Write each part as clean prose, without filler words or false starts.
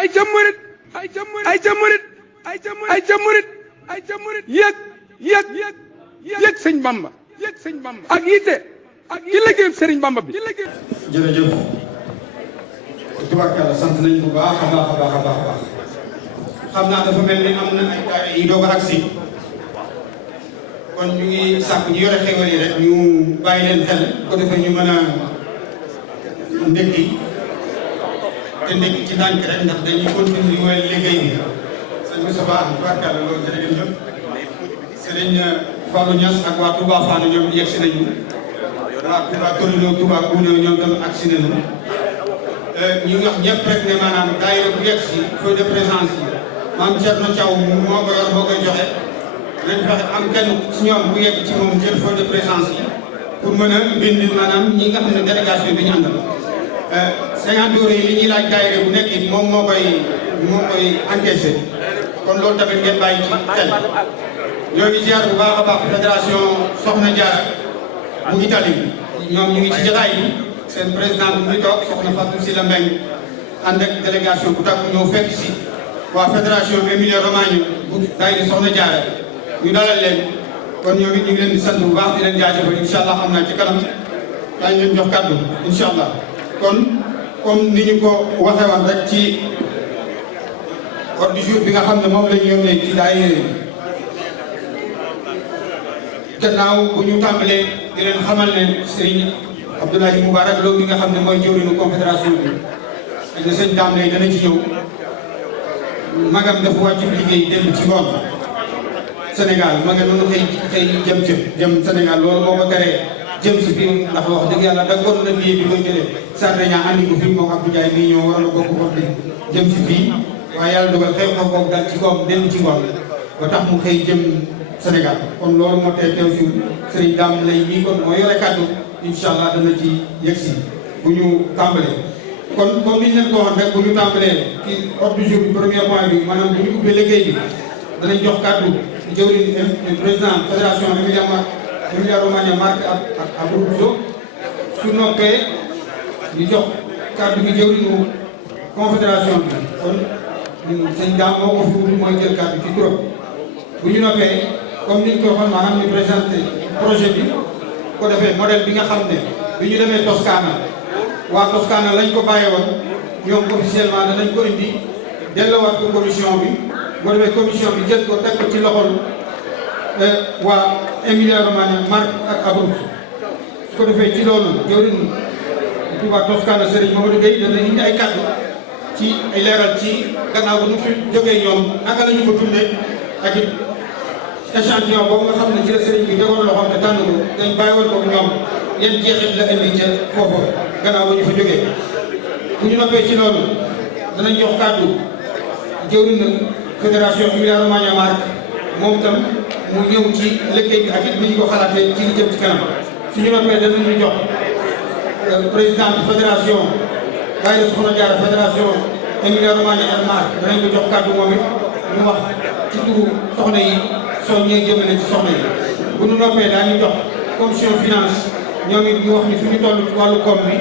ay ca murit ay ca murit ay ca murit ay ca murit ay ca murit ay ca murit yëg sëñ Bamba yëg sëñ Bamba ak yitte ak ci liggéey sëriñ Bamba bi jërëjëf tubaarkalla sant nañ bu baax a baax a baax a baax a baax xam naa dafa mel ni am na ay doog a agsi kon ñu ngi sàkk ñu yore xéwal yi rek ñu bàyyi leen xel ko defee ñu mën a ndekki te ndekki ci ndànk rek ndax dañuy continuer di wéyal liggéey bi sëñ Moussa Ba tubaarkalla loolu jërëjëf sëriñ Fallou Niass ak waa Touba Fane ñoom yegg si nañu waa Touba Torino Touba Gouné ñoom tam agsi nañu ñu ngi wax ñëpp rek ne maanaam daayira bu yegg si feuille de présence yi maam Thierno Thiaw moo ko yor moo koy joxe nañ fexe am kenn ci ñoom bu yegg ci moom jël feuille de présence yi pour mën a bind maanaam ñi nga xam ne délégation bi ñu àndal 50 euros yi li ñuy laaj daayira bu nekk it moom moo koy encaissé kon loolu tamit ngeen bàyyi ci xel ñoo ngi ziar bu baax a baax fédération Soxna Diarra bu Italie ñoom ñu ngi ci jotaay bi seen président bu ñu toog soxna Fatou Sylla Mbengue ànd ak délégation bu takku ñëw fekk si waa fédération Emilia Romagna bu daayira Soxna Diarra ñu dalal leen kon ñoom it ñu ngi leen di sant bu baax di leen jaajëfal incha allah xam naa ci kanam daañu leen jox kàddu incha allah kon comme ni ñu ko waxee woon rek ci ordre du jour bi nga xam ne moom la ñu yónnee ci daayira gannaaw bu ñu tàmbalee di leen xamal ne Serigne Abdoulaye Moubarak Lo mi nga xam ne mooy jëwriñu confédération bi ak ne sëñ Dame lay dana ci ñëw magam dafa wàccu liggéey dem ci ngoon Sénégal ma nga noonu xëy jëm Sénégal loolu moo ko teree jëm si fii ndax wax dëgg yàlla daggoon na billet bi koy jëlee Sardeña andi ko fii moom Abdou Ndiaye mii ñoo waroon a bokk ko jëm si fii waaye yàlla dogal xew xew boobu daal ci ngoon dem ci ngoon ba tax mu xëy jëm Sénégal kon loolu moo tee teew si Serigne Dame lay mii kon moo yore kàddu incha allah dana ci yegsi bu ñu tàmbalee kon comme ni ñu leen ko waxoon rek bu ñu tàmbalee ci ordre du jour bi premier point bi maanaam bu ñu ubbee liggéey bi danañ jox kàddu jëwriñ président fédération Emilia Romagna Marc ak Abruzzo su noppee ñu jox kàddu gi jëwriñu confédération bi kon sëñ Dame moo ko fi wutu mooy jël kàddu ci turam bu ñu noppee comme ni ñu ko waxoon maanaam ñu présenté projet bi ko defee modèle bi nga xam ne bi ñu demee Toscana waa Toscana lañ ko bàyyee woon ñoom officiellement danañ ko indi delloowaat ko commission bi boo defee commission bi jël ko teg ko ci loxol waa Emilia Romagna Marc ak Abruzzo su ko defee ci loolu jëwriñ Touba Toscana Serigne Mamadou Gueye dana indi ay kàddu ci ay leeral ci gannaaw bu ñu fi jógee ñoom naka la ñu ko dundee ak it échantillon boobu nga xam ne ci la sëriñ bi jogoon loxoom te tànn ko dañ bàyyi woon ko ñoom yan jeexit la indi ca foofu gannaaw ba ñu fa jógee bu ñu noppee ci loolu danañ jox kàddu jëwriñ fédération Emilia Romagna Marc moom tam mu ñëw ci liggéey bi ak it ni ñu ko xalaatee ci li jëm ci kanam suñu noppee danañu jox président fédération daayira Soxna Diarra fédération Emilia Romagna Marc danañ ko jox kàddu moom it ñu wax ci turu soxna yi soññee jëmale ci soxna yi bu ñu noppee daañu jox commission finance ñoom it ñu wax ni fu ñu toll ci wàllu koom bi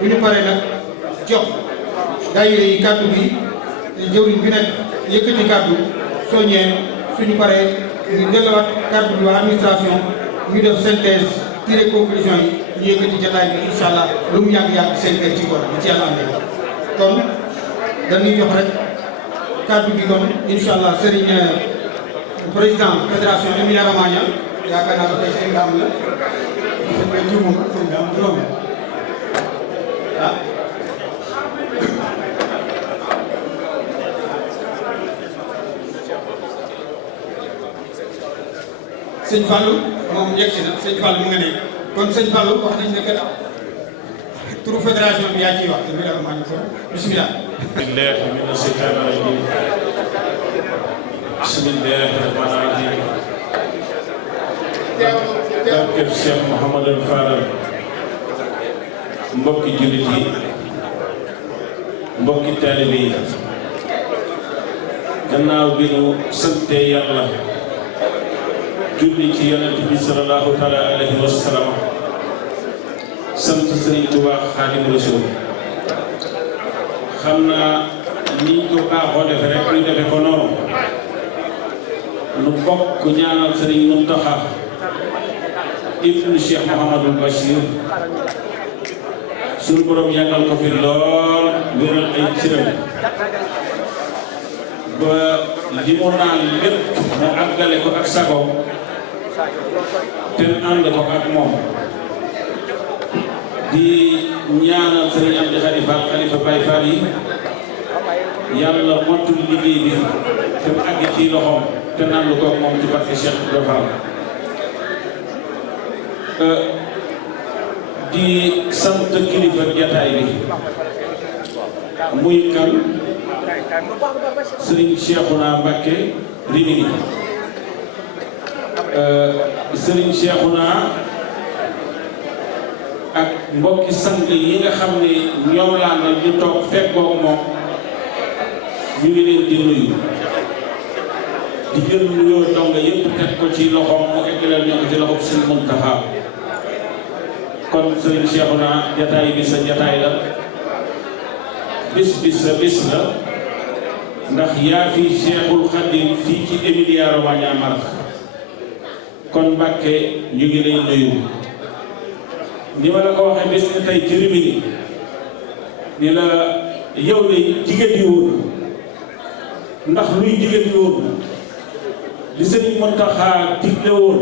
bu ñu paree nag jox daayira yi kàddu bi jëwriñ bi nekk yëkkati kàddu soññee suñu paree ñu delluwaat kàddu bi waa administration ñu def synthèse tiré conclusion yi ñu yëkkati jotaay bi incha allah lu mu yàgg-yàgg seen kër ci kon bi ci yàlla amee kon dañuy jox rek kàddu gi kon incha allah Serigne président fédération Emilia Romagna yaakaar naa ko tey seen Dame la seen bay ci moom seen Dame juróomi ah sëñ Fallou moom yegg si na sëñ Fallou mu nga ne kon sëñ Fallou wax nañ ne kat turu fédération bi yaa ciy wax Emilia Romagna kon bismillah billahi mina shaytaani rajim bismillahi rahmaani rahim barkeb Cheikh Mouhamadou Fadal mbokki jullit yi mbokki taalibe yi gannaaw bi nu sante yàlla julli ci yonent bi sallallahu taala alayhi wa sallam sant Sëriñ Tuubaa Xaadimu Rasuul xam naa ni ko baaxoo defe rek ñu defe ko noonu nu bokk ñaanal Sëriñ Muntaxa ibnu Cheikh Mouhamadul Bachir suñu borom yàggal ko fi lool wéral ay cëram ba li mu naan lépp mu àggale ko ak sago te ànd ko ak moom di ñaanal Sëriñ Amdi Khady Fall xalifa Baye Fall yi yàlla mottul liggéey bi te mu àgg ci loxoom te ànd ko ak moom ci barke Cheikh Ibrahima Fall di sant kilifa jataay bi muy kan Sëriñ Cheikhouna Mbacké Rimini Sëriñ Cheikhouna ak mbokki sant yi nga xam ne ñoom laa na ñu toog fekkoog moom ñu ngi leen di nuyu di jël nuyoo donga yëpp teg ko ci loxoom mu eggaleel ñoo ko ci loxoom Sëriñ Muntaxa kon Sëriñ Cheikhouna jataay bi sa jataay la bis bi sa bis la ndax yaa fi Cheikhul Khadim fii ci Emilia Romagna Marche kon Mbàkke ñu ngi lay nuyu ni ma la ko waxee bés ni tey ci Rimini ni la yow de jigéen yi woon ndax luy jigéen yi woon li Sëriñ Muntaxa digle woon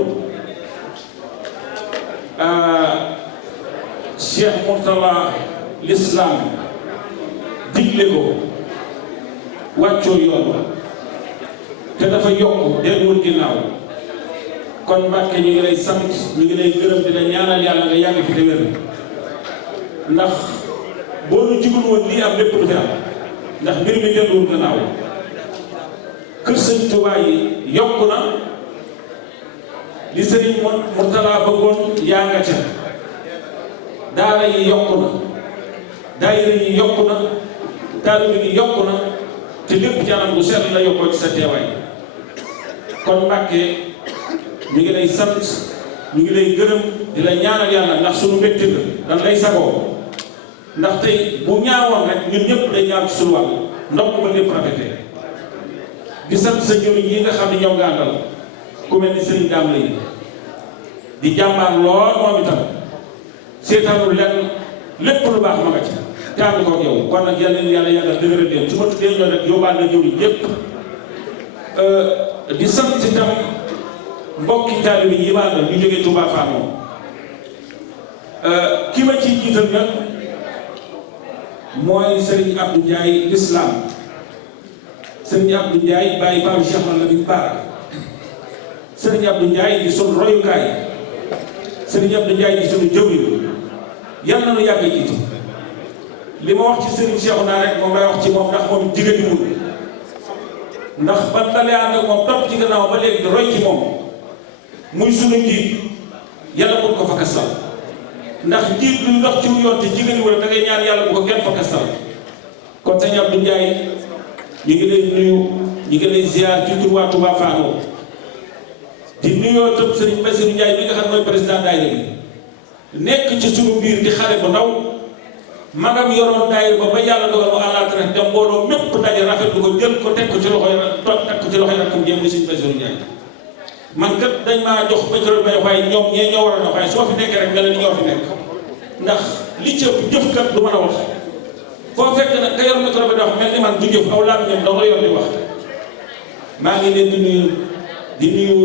Cheikh Mourtala l'islam digle ko wàccoo yoon te dafa yokk delluwul ginnaaw kon Mbàkke ñu ngi lay sant ñu ngi lay gërëm di la ñaanal yàlla nga yàgg fi te wér ndax boo nu jigul woon lii am lépp du fi am ndax mbir mi delluwul ginnaaw kër Sëñ Tuubaa yi yokku na li Sëriñ Mourtala bëggoon yaa nga ca daara yi yokku na daayira yi yokku na taalibe yi yokku na te lépp ci anam bu sell la yokkoo ci sa teewaay kon Mbàkke ñu ngi lay sant ñu ngi lay gërëm di la ñaanal yàlla ndax suñu mbégte la dañ lay sagoo ndax tey bu ñaawoon rek ñun ñëpp day ñaaw ci suñu wàll ndox ba lépp rafetee di sant sa jëriñ yi nga xam ne ñoom nga àndal ku mel ni Sëriñ Dame lay di jàmbaar lool moom itam seetaanul lenn lépp lu baax ma nga ci te ànd koog yow kon nag yàlla yàlla yàggal dëgëral leen su ma tuddee ñoo rek yóbbaal na jëriñ yépp di sant itam mbokki taalibe yi ma àndal ñu jógee Touba Fano ki ma ciy jiital nag mooy Serigne Abdou Ndiaye l'islam Serigne Abdou Ndiaye bàyyi Fallou Cheikh Mamadou Bara Serigne Abdou Ndiaye di sunu royukaay Serigne Abdou Ndiaye di sunu jëwriñ yal na nu yàgg jiitu li ma wax ci Serigne Cheikhouna rek moom lay wax ci moom ndax moom jigéeniwul ndax ban dalee ànd ak moom topp ci gannaaw ba léegi di roy ci moom muy sunu njiit yàlla bu ko fa kastal ndax njiit luy dox ci yoon te jigéeniwul da ngay ñaan yàlla bu ko kenn fa kastal kon sëñ Abdou Ndiaye ñu ngi lay nuyu ñu ngi lay ziar ci tur waa Touba Fano di nuyoo tam Serigne Bassirou Ndiaye bi nga xam mooy président daayira bi nekk ci sunu biir di xale bu ndaw magam yoroon daayira ba yàlla dogal mu àllaat rek dem mbooloo mépp daje rafetlu ko jël ko teg ko ci loxoy rakkam jëm ni Serigne Bassirou Ndiaye man kat dañ maa jox pétrole bay waaye ñoom ñee ñoo waroon a waaye soo fi nekkee rek nga leen ñoo fi nekk ndax li ci ëpp jëf kat du mën a wax foo fekk nag ka yor micro bi wax mel ni man du jëf aw laam ñoom dong la yor di wax maa ngi leen di nuyu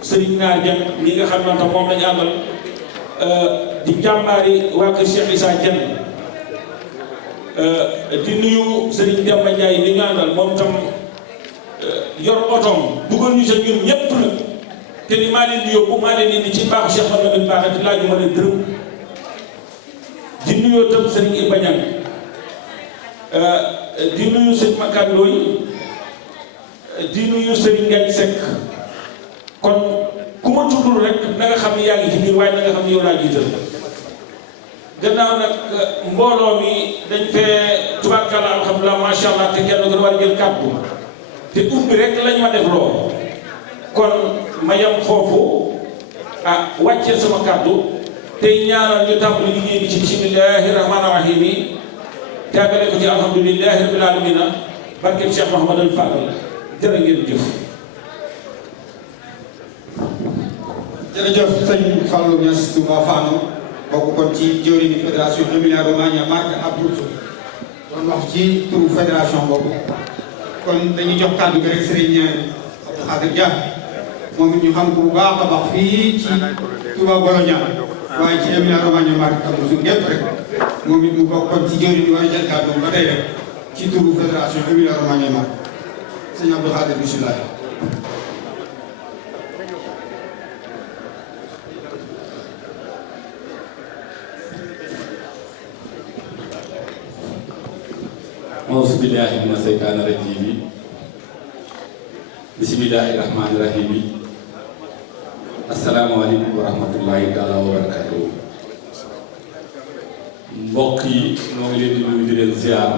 Serigne Naar Dieng ñi nga xam ne tam moom lañu àndal di jàmbaari waa kër Cheikh Issa Dieng di nuyu Serigne Demba Ndiaye li ñu àndal moom tam yor otoom dugal ñu sa ñun ñëpp nag te ni maa leen di yóbbu maa leen indi ci baaxu Cheikh Mamadou Bara te laaju ma leen dërëm di nuyoo tam Serigne Iba Niang di nuyu sëñ Makan Ndoye di nuyu Serigne Ngagne Seck kon ku ma tuddul rek na nga xam ne yaa ngi ci biir waaye na nga xam ne yow laa jiital gannaaw nag mbooloo mi dañ fee tubaarkalla alhamdulilah macha allah te kenn ko war a jël kàddu te ubbi rek lañ ma def loo kon ma yem foofu wàccee sama kàddu tey ñaanal ñu tàmbali liggéey bi ci bismillahi rahmaani rahim yi tàggale ko ci alhamdulillahi rabbil alamin barkeb Cheikh Mouhamadou Fadal jërë ngeen jëf. jërëjëf sëñ Fallou Niass Touba Fano bokk kon ci jëwriñu fédération Emilia Romagna Marche Abruzzo doon wax ci turu fédération boobu kon dañuy jox kàddu gi rek Serigne Abdou Khadir Dia moom it ñu xam ko bu baax a baax fii ci Touba Bologna waaye ci Emilia Romagna Marche Abruzzo gépp rek moom it mu bokk kon ci jëwriñu waaye jël kàddu ba tey rek ci turu fédération Emilia Romagna Marche sëñ Abdou Khadir bismillah. auzu billaahi mina seytaani rajiim bismillaahi rahmaani rahiim assalaamu aleykum wa rahmatullaahi taala wa barakaatuh. mbokk yi ñoo ngi leen di nuyu di leen ziar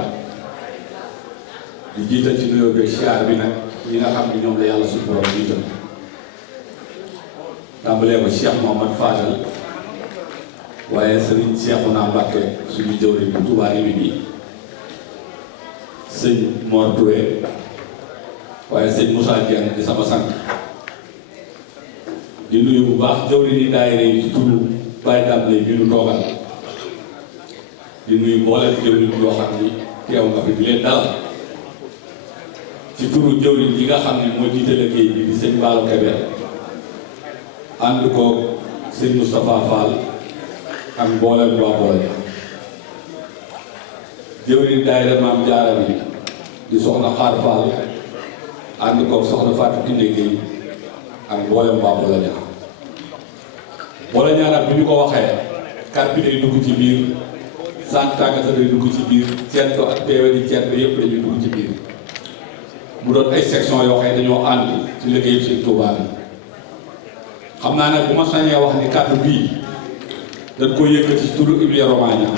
di jiital ci nuyoo bi ziar bi nag ñi nga xam ne ñoom la yàlla suñu borom jiital tàmbalee ko Cheikh Mouhamad Fadal waaye Serigne Cheikhouna Mbacké suñu jëwriñ bu Touba bi sëñ Mor Touré waaye sëñ Moussa Dieng di sama sang di nuyu bu baax jawri ni daayira yi ci turu Baye Dame lay bi nu toogal di nuyu mboolem jawri yoo xam ni teew nga fi di leen dalal ci turu jawri yi nga xam ni moo jiite liggéey bi di sëñ Balo Kébé ànd ko sëñ Moustapha Fall ak mboolem waa Bologna jëwriñ daayira Maam Jaara bi di soxna Xaar Fall ànd ko soxna Fatou Kinde Gueye ak mboolem waa Bologna. Bologna nag bu ñu ko waxee kàr bi day dugg ci biir sant tàggata day dugg ci biir ceddo ak teewe di ceddo yëpp dañuy dugg ci biir mu doon ay section yoo xam ne dañoo ànd ci liggéeyu Sëñ Tuubaa bi xam naa nag bu ma sañee wax ni kàddu bii dañ ko yëkkati ci turu Emilia Romagna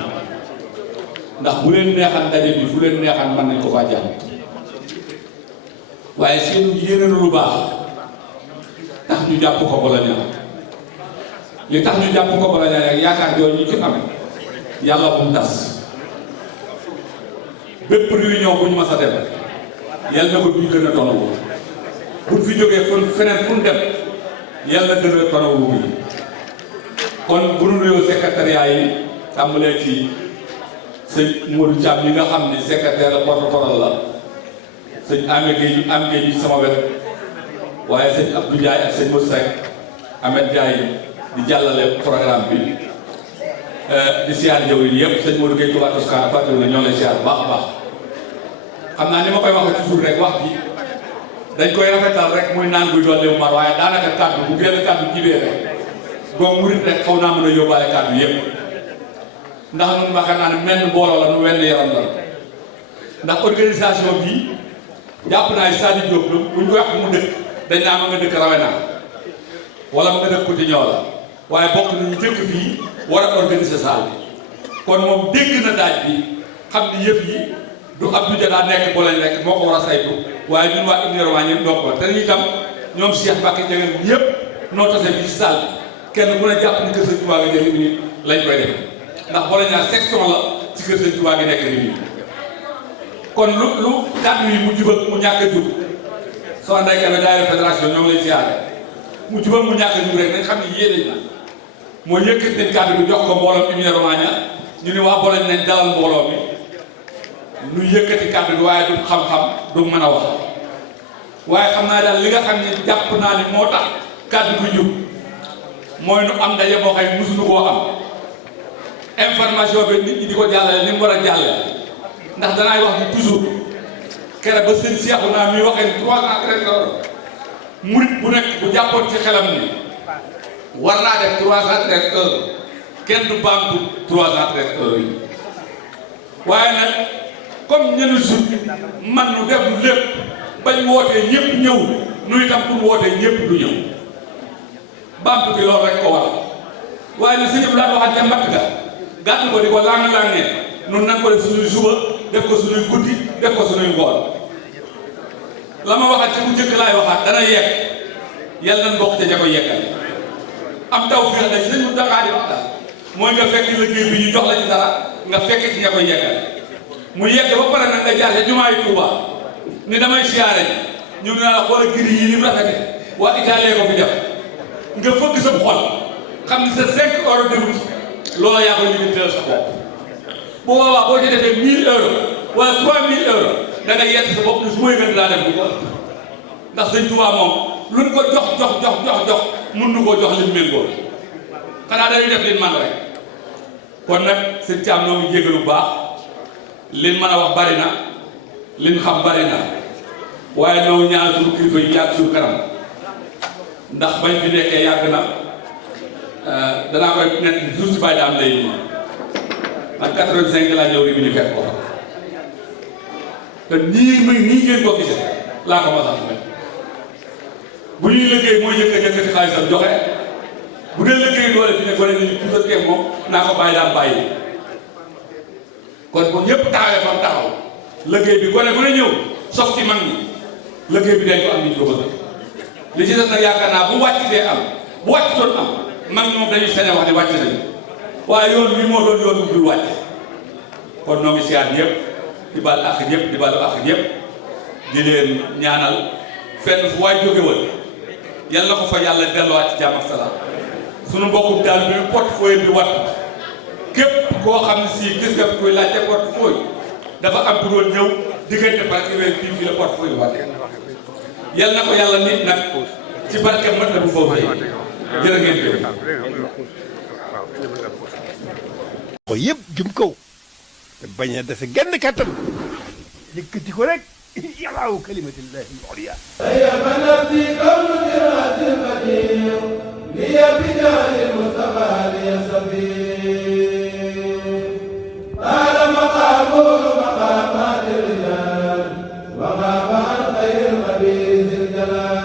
ndax bu leen neexal daje bi fu leen neexal mën nañ ko faa jàpp waaye seen yéene lu baax tax ñu jàpp ko Bologna li tax ñu jàpp ko Bologna rek yaakaar yooyu ñu ci am yàlla bu mu tas bépp réunion bu ñu mas a dem yàlla na ko duñ gën a tonawu buñ fi jógee feneen fu ñu dem yàlla na gën a tonawu bi kon bu ñu nuyoo secrétariat yi tàmbalee ci sëñ Modou Thiam yi nga xam ni secrétaire la porte-parole la sëñ Amé Gueye sama wet waaye sëñ Abdou Ndiaye ak sëñ Moussa Ahmed Ndiaye di jàllale programme bi di siyaar jëw yi yëpp sëñ Modou Gueye Touba Toscana fàttali na ñoo lay siyaar baax a baax xam naa ni ma koy waxee toujours rek wax ji dañ koy rafetal rek muy naan guy doon mu mar waaye daanaka kàddu bu génn kàddu jibee rek boobu murit rek xaw naa mën a yóbbaale kàddu yëpp ndax ñun yaakaar naa ne menn mbooloo la nu wenn yaram la ndax organisation bi jàpp naa Sadio Diop la bu ñu koy wax mu dëkk dañ naa ma nga dëkk Rawena wala ma nga dëkk Coutinho la waaye bokk nañu dëkk fii war a organiser salle bi kon moom dégg na daaj bi xam ni yëf yi du Abdou Dia daa nekk Bologna rek moo ko war a saytu waaye ñun waa Emilia Romagna ñëpp ñoo ko war te dañuy tam ñoom Cheikh Mbacke Dieng ñëpp noo tase bi ci salle bi kenn ku ne jàpp ni kër Sëñ Tuubaa nga jël ni lañ koy def ndax Bologna section la ci kër Sëñ Tuubaa gi nekk nii kon lu kàddu yi mu jubal mu ñàkk a jub soo ndeyka ne daayira fédération ñoo ngi lay siyaare mu jubal mu ñàkk a jub rek nañ xam ne yéene na moo yëkkati nañ kàddu bi jox ko mbooloom Emilia Romagna ñu ni waa Bologna nañ dalal mbooloo mi nu yëkkati kàddu bi waaye du xam-xam du mën a wax waaye xam naa daal li nga xam ne jàpp naa ni moo tax kàddu bi jub mooy nu am ndaje boo xam musuñu koo am information bi nit ñi di ko jàllale ni mu war a jàllale ndax danaay wax ni toujours kere ba sëñ Cheikhouna mi waxee 313 heures murit bu nekk bu jàppoon ci xelam ni war naa def 313 heures kenn du baamtu 313 heures yi waaye nag comme ñenn sut man nu def lu lépp bañ wootee ñëpp ñëw nu itam pour wootee ñëpp du ñëw baamtu bi loolu rek ko war waaye nag sëñ bi laa waxaat ca matt ga gàtt ko di ko lang-langee nun nan ko def suñuy suba def ko suñuy guddi def ko suñuy ngoon la ma waxaat ci bu njëkk laay waxaat dana yegg yàlla nañ bokk ca ña ko yeggal am taw fii dañ sëñ bu dangaa di wax daal mooy nga fekk liggéey bi ñu jox la ci dara nga fekk ci ña ko yeggal mu yegg ba pare nag nga jaar ca jumaa yi Tuuba ni damay siyaare ñu ne la xoolal giri yi ni mu rafete waa Italie ko fi def nga fëgg sa xol xam ni sa 5 euros déglu loolu yaa koy limité sa bopp bu boobaa boo ci defee 1000 euros wala 3000 euros da nga yett sa bopp ni su ma yëgante laa def bu ko ndax sëñ Tuubaa moom luñ ko jox mun nu koo jox lim méngoo xanaa dañuy def liñ man rek kon nag sëñ Thiam noo ngi jégalu bu baax liñ mën a wax bari na liñ xam bari na waaye noo ñaan suñu kilifa yi yàgg suñu kanam ndax bañ fi nekkee yàgg na danaa koy nekk suuf si bàyyi daam lay nii man 85 laa ñëw rek ñu fekk ko fa te nii ngeen ko gisee laa ko mos a xam bu ñuy liggéey mooy yëkkati xaalisam joxe bu dee liggéey doole fi ne gone nañu pour que moom naa ko bàyyi daam bàyyi kon bu ñëpp taxawee fa taxaw liggéey bi gone bu ne ñëw sof ci mag ñi liggéey bi dañ ko am ni ñu ko bëgg li ci des nag yaakaar naa bu wàcc dee am bu wàcc doon am mag ñi moom dañuy sañ a wax ne wàcc nañu waaye yoon bi moo doon yoon bu dul wàcc kon noo ngi siyaat ñëpp di baal ak ñëpp di baalu ak ñëpp di leen ñaanal fenn fu waay jóge woon yàlla ko fa yàlla delluwaat ci jàmm ak salaam sunu mbokku daal bi portefeuille bi wat képp koo xam ne si gis nga koy laajte portefeuille dafa am ku doon ñëw diggante parce que fii la portefeuille bi watte yal na ko yàlla nit nag ci barke mat na bu foofu jërë ngeen jëf ko yëpp jëm kaw te bañ a dese genn kattan yëkkati ko rek yàllaaw kalimatillahi al-ulya وغاب عن خير الخبير ذي الجلال